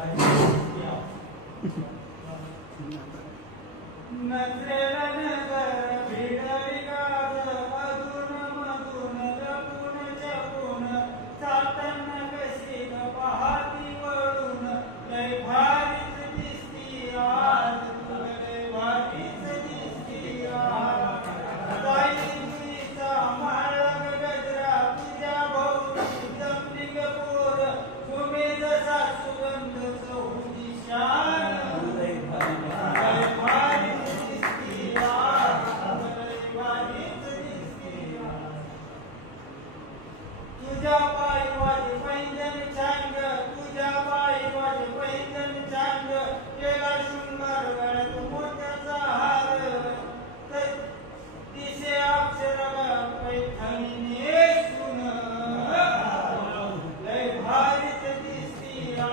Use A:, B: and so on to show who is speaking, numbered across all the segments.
A: 哎呀！哼哼，那个那个那个。Java, it was defined and chant. To Java, it was defined and chant. Kela Shungar, Garat Murta Sahar. Tise Akshara, Paithani Nesuna. Lai Bharit Distiya,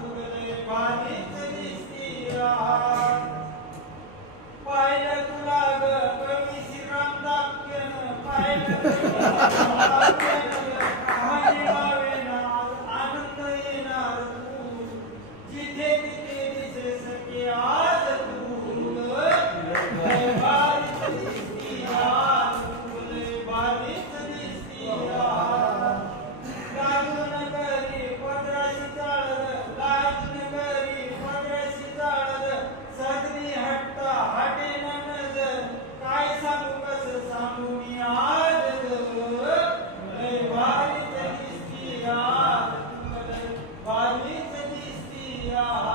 A: Tugalai Bharit Distiya. Paila Tulaga, Kami Siram Dakyan, Paila Tulaga. 감사합니다.